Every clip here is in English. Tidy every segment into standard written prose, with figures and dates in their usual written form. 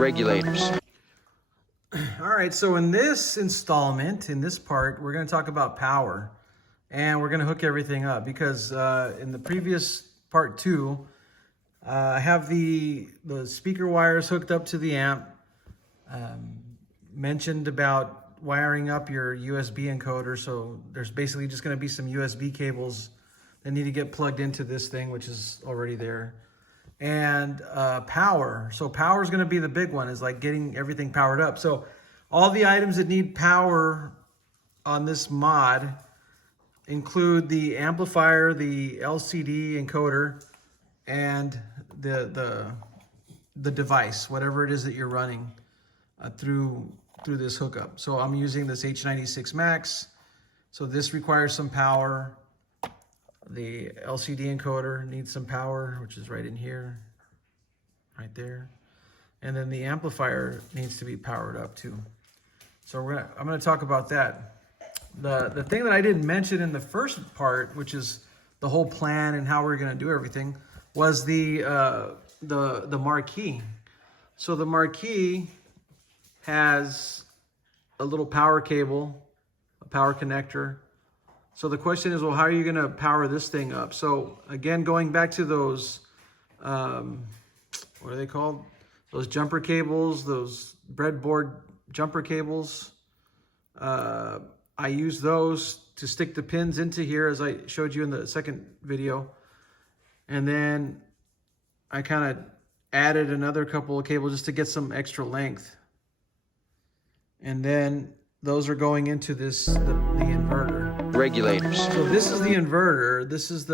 regulators. All right, so in this installment, in this part, we're going to talk about power, and we're going to hook everything up because in the previous part 2, I have the speaker wires hooked up to the amp, mentioned about wiring up your USB encoder. So there's basically just going to be some USB cables that need to get plugged into this thing, which is already there. And power. So power is going to be the big one, is like getting everything powered up. So all the items that need power on this mod include the amplifier, the LCD encoder, and the device, whatever it is that you're running through this hookup. So I'm using this H96 Max. So this requires some power. The LCD encoder needs some power, which is right in here, right there. And then the amplifier needs to be powered up too. So I'm gonna talk about that. The thing that I didn't mention in the first part, which is the whole plan and how we're gonna do everything, was the marquee. So the marquee has a little power cable, a power connector. So the question is, well, how are you going to power this thing up? So again, going back to those, what are they called? Those jumper cables, those breadboard jumper cables. I use those to stick the pins into here, as I showed you in the second video. And then I kind of added another couple of cables just to get some extra length. And then those are going into the inverter. Regulators. So this is the inverter. This is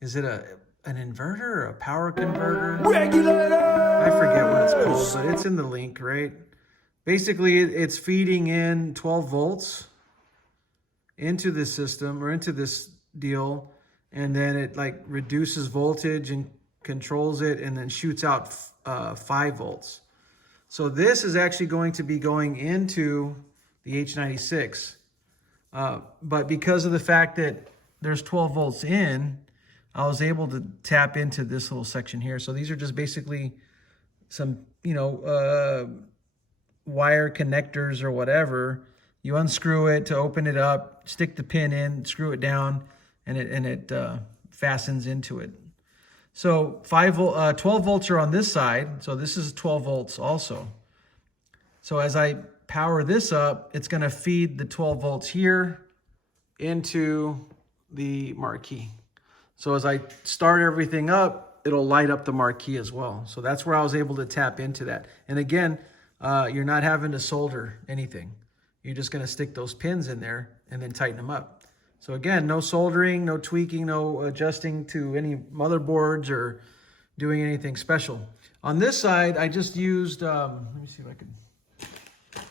is it an inverter or a power converter? Regulator! I forget what it's called, but it's in the link, right? Basically, it's feeding in 12 volts into this system, or into this deal, and then it like reduces voltage and controls it, and then shoots out 5 volts. So this is actually going to be going into the H96. But because of the fact that there's 12 volts in, I was able to tap into this little section here. So these are just basically some, wire connectors or whatever. You unscrew it to open it up, stick the pin in, screw it down, and it fastens into it. So 12 volts are on this side. So this is 12 volts also. So as I power this up, it's going to feed the 12 volts here into the marquee. So as I start everything up, it'll light up the marquee as well. So that's where I was able to tap into that. And again, you're not having to solder anything. You're just going to stick those pins in there and then tighten them up. So again, no soldering, no tweaking, no adjusting to any motherboards or doing anything special. On this side, I just used, let me see if I can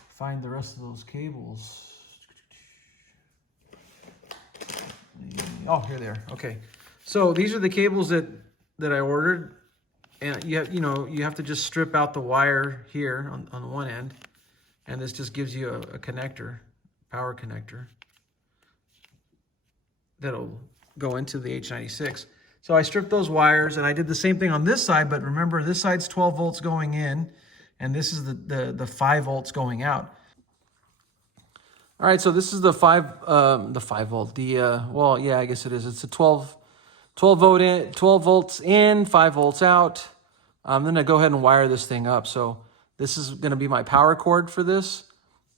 find the rest of those cables. Oh, here they are. Okay. So these are the cables that I ordered. And you have to just strip out the wire here on one end. And this just gives you a connector, power connector, that'll go into the H96. So I stripped those wires, and I did the same thing on this side, but remember, this side's 12 volts going in, and this is the 5 volts going out. All right, so this is the 5 volt. Well, yeah, I guess it is. It's a 12 volts in, 5 volts out. I'm gonna go ahead and wire this thing up. So this is gonna be my power cord for this.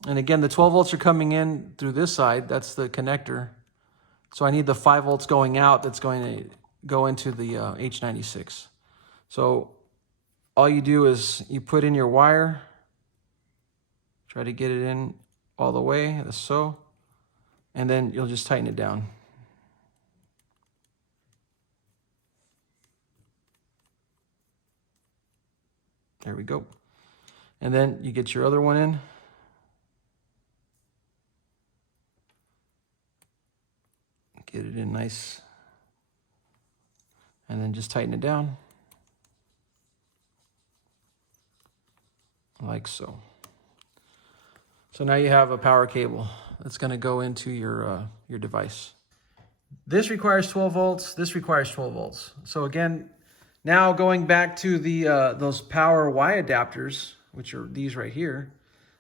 And again, the 12 volts are coming in through this side. That's the connector. So I need the 5 volts going out that's going to go into the H96. So all you do is you put in your wire, try to get it in all the way, so, and then you'll just tighten it down. There we go. And then you get your other one in. Get it in nice, and then just tighten it down like so. So now you have a power cable that's going to go into your device. This requires 12 volts. This requires 12 volts. So again, Now going back to the those power Y adapters, which are these right here,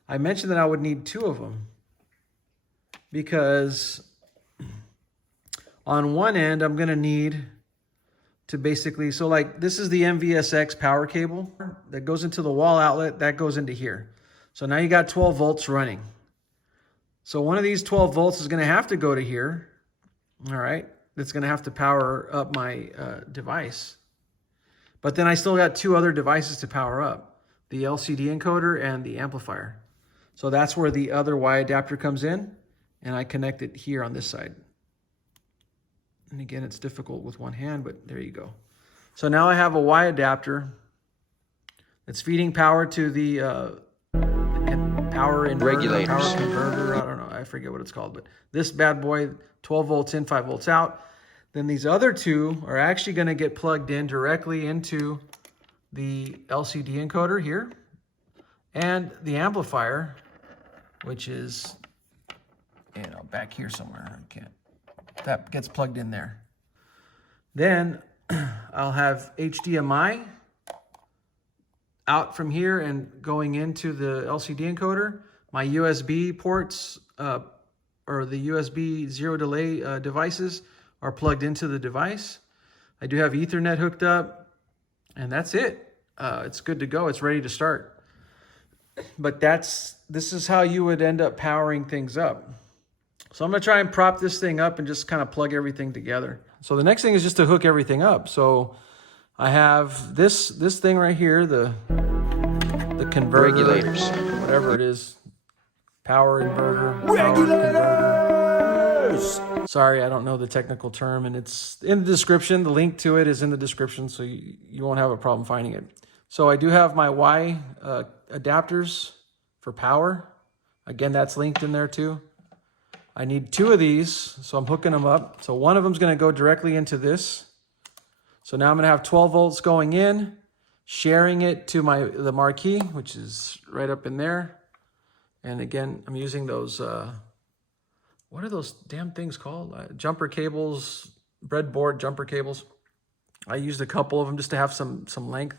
I mentioned that I would need 2 of them because on one end I'm gonna need to basically, so like this is the Mvsx power cable that goes into the wall outlet, that goes into here. So now you got 12 volts running. So one of these 12 volts is gonna have to go to here, all right? That's gonna have to power up my device. But then I still got 2 other devices to power up, the LCD encoder and the amplifier. So that's where the other Y adapter comes in, and I connect it here on this side. And again, it's difficult with one hand, but there you go. So now I have a Y adapter that's feeding power to the power inverter, regulators, power converter. I don't know, I forget what it's called, but this bad boy, 12 volts in, 5 volts out. Then these other 2 are actually going to get plugged in directly into the LCD encoder here and the amplifier, which is, you know, back here somewhere. I can't. That gets plugged in there. Then I'll have HDMI out from here and going into the LCD encoder. My USB ports or the USB zero delay devices are plugged into the device. I do have Ethernet hooked up, and that's it. It's good to go. It's ready to start. But this is how you would end up powering things up. So I'm gonna try and prop this thing up and just kind of plug everything together. So the next thing is just to hook everything up. So I have this thing right here, the converter, regulators, whatever it is, power inverter, regulators. Sorry, I don't know the technical term, and it's in the description. The link to it is in the description, so you won't have a problem finding it. So I do have my Y adapters for power. Again, that's linked in there too. I need 2 of these, so I'm hooking them up. So one of them is going to go directly into this. So now I'm going to have 12 volts going in, sharing it to the marquee, which is right up in there. And again, I'm using those, what are those damn things called? Jumper cables, breadboard jumper cables. I used a couple of them just to have some length.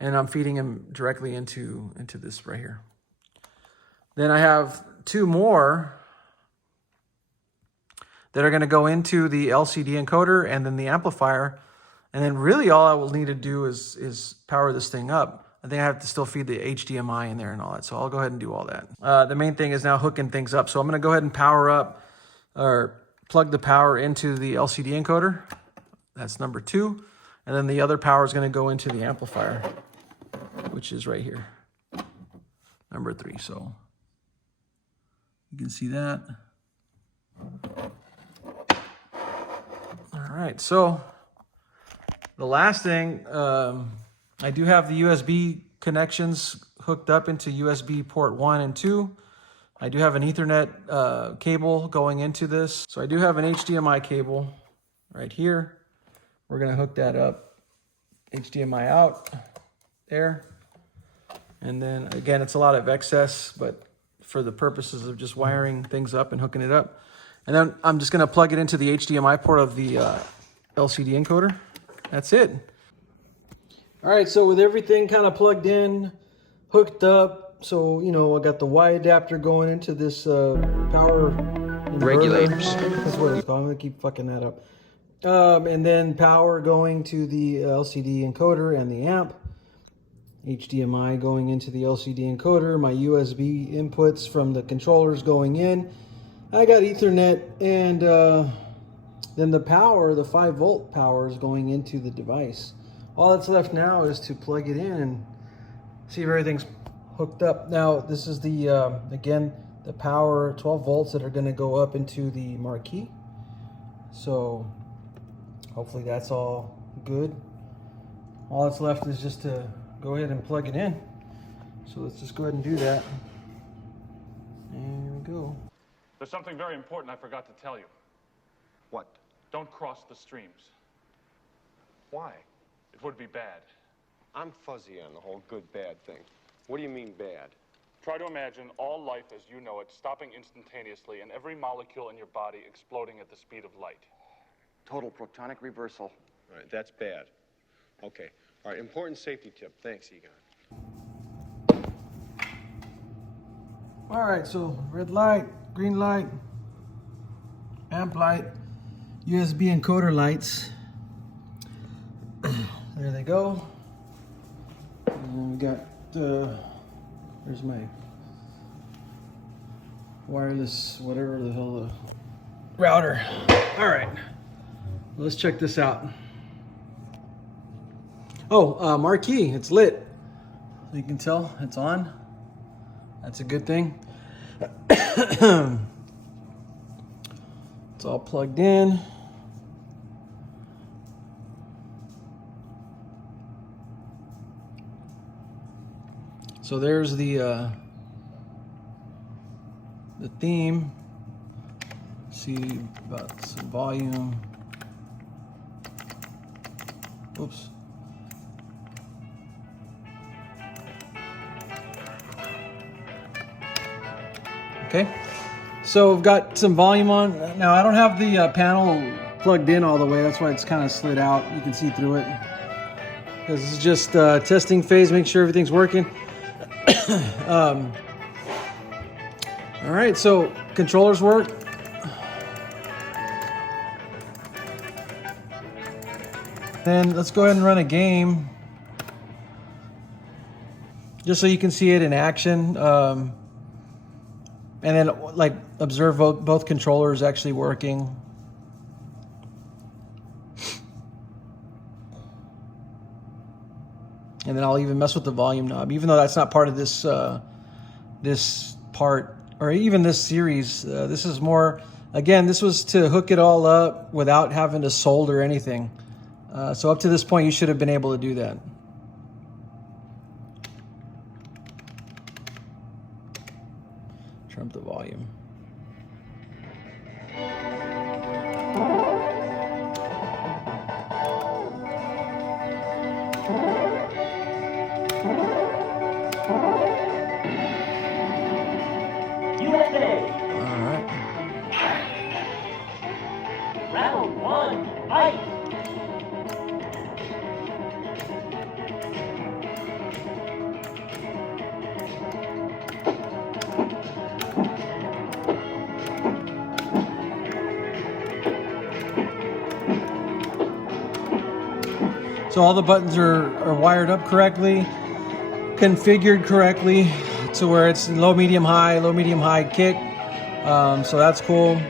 And I'm feeding them directly into this right here. Then I have 2 more that are going to go into the LCD encoder and then the amplifier. And then really all I will need to do is power this thing up. I think I have to still feed the HDMI in there and all that. So I'll go ahead and do all that. The main thing is now hooking things up. So I'm going to go ahead and power up or plug the power into the LCD encoder. That's number 2. And then the other power is going to go into the amplifier, which is right here, number 3. So you can see that. All right, so the last thing, I do have the USB connections hooked up into USB port 1 and 2. I do have an Ethernet cable going into this. So I do have an HDMI cable right here. We're gonna hook that up, HDMI out there. And then again, it's a lot of excess, but for the purposes of just wiring things up and hooking it up. And then I'm just gonna plug it into the HDMI port of the LCD encoder. That's it. All right, so with everything kind of plugged in, hooked up, so, you know, I got the Y adapter going into this power regulators. That's what it's called. I'm gonna keep fucking that up. And then power going to the LCD encoder and the amp. HDMI going into the LCD encoder, my USB inputs from the controllers going in. I got Ethernet, and then the power, the 5 volt power is going into the device. All that's left now is to plug it in and see if everything's hooked up. Now, this is the, again, the power 12 volts that are gonna go up into the marquee. So hopefully that's all good. All that's left is just to go ahead and plug it in. So let's just go ahead and do that. There we go. There's something very important I forgot to tell you. What? Don't cross the streams. Why? It would be bad. I'm fuzzy on the whole good-bad thing. What do you mean bad? Try to imagine all life as you know it stopping instantaneously and every molecule in your body exploding at the speed of light. Total protonic reversal. All right, that's bad. Okay. All right, important safety tip. Thanks, Egon. All right, so red light, green light, amp light, USB encoder lights. There they go. And then we got, there's my wireless, whatever the hell, the router. All right, let's check this out. Oh, marquee, it's lit. You can tell it's on. That's a good thing. It's all plugged in. So there's the theme. See about some volume. Oops. Okay, so we've got some volume on. Now I don't have the panel plugged in all the way. That's why it's kind of slid out. You can see through it. This is just testing phase, make sure everything's working. All right, so controllers work. Then let's go ahead and run a game, just so you can see it in action. And then, like, observe both controllers actually working. And then I'll even mess with the volume knob, even though that's not part of this this part, or even this series. This is more, again, this was to hook it all up without having to solder anything. So up to this point, you should have been able to do that. Turn up the volume. USA. All right. Round one, fight. So all the buttons are wired up correctly, configured correctly to where it's low, medium, high kick. So that's cool.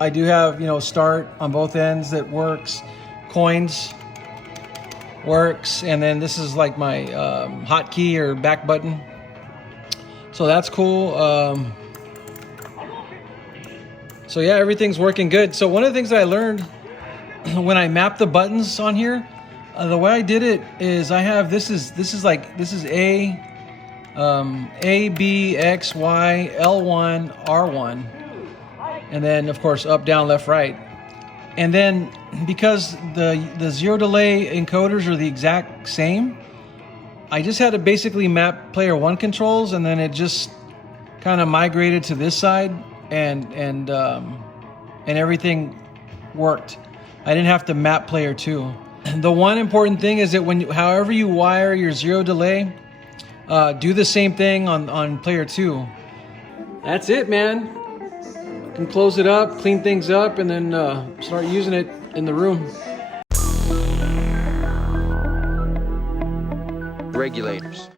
I do have, start on both ends that works. Coins works. And then this is like my hotkey or back button. So that's cool. So yeah, everything's working good. So one of the things that I learned when I map the buttons on here, the way I did it is I have this is A, B, X, Y, L1, R1, and then of course up, down, left, right. And then because the zero delay encoders are the exact same, I just had to basically map player 1 controls, and then it just kind of migrated to this side, and everything worked. I didn't have to map player 2. The one important thing is that however you wire your zero delay, do the same thing on player 2. That's it, man. You can close it up, clean things up, and then start using it in the room. Regulators.